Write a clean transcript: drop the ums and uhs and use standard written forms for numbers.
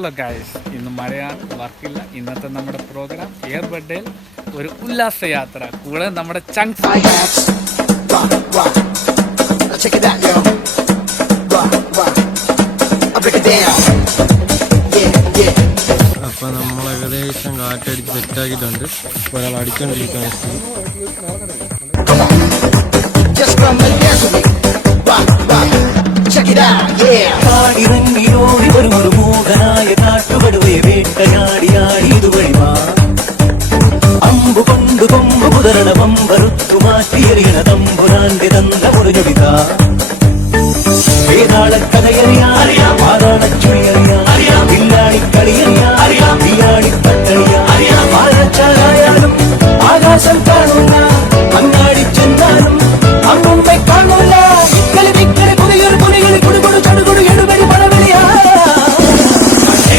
Hello guys, ഇന്ന് മഴയാണ്, വർക്കില്ല. ഇന്നത്തെ നമ്മുടെ പ്രോഗ്രാം എയർബഡിൽ ഒരു ഉല്ലാസയാത്ര, കൂടെ നമ്മുടെ ചങ്ക്സ്. അപ്പൊ നമ്മൾ ഏകദേശം കാറ്റടിച്ച് സെറ്റാക്കിയിട്ടുണ്ട്. ഒരാൾ അടിച്ചോണ്ടിരിക്കുകയാണ്. അമ്പു കൊണ്ടു കൊമ്പു കുതിരണ പമ്പറുത്തു മാറ്റിയെറിയണ തമ്പുരാന്റെ തന്ന ഒരു ഞൊടിത ഏതാളക്കഥയറിയാം ആരാണച്ചുഴിയറിയാം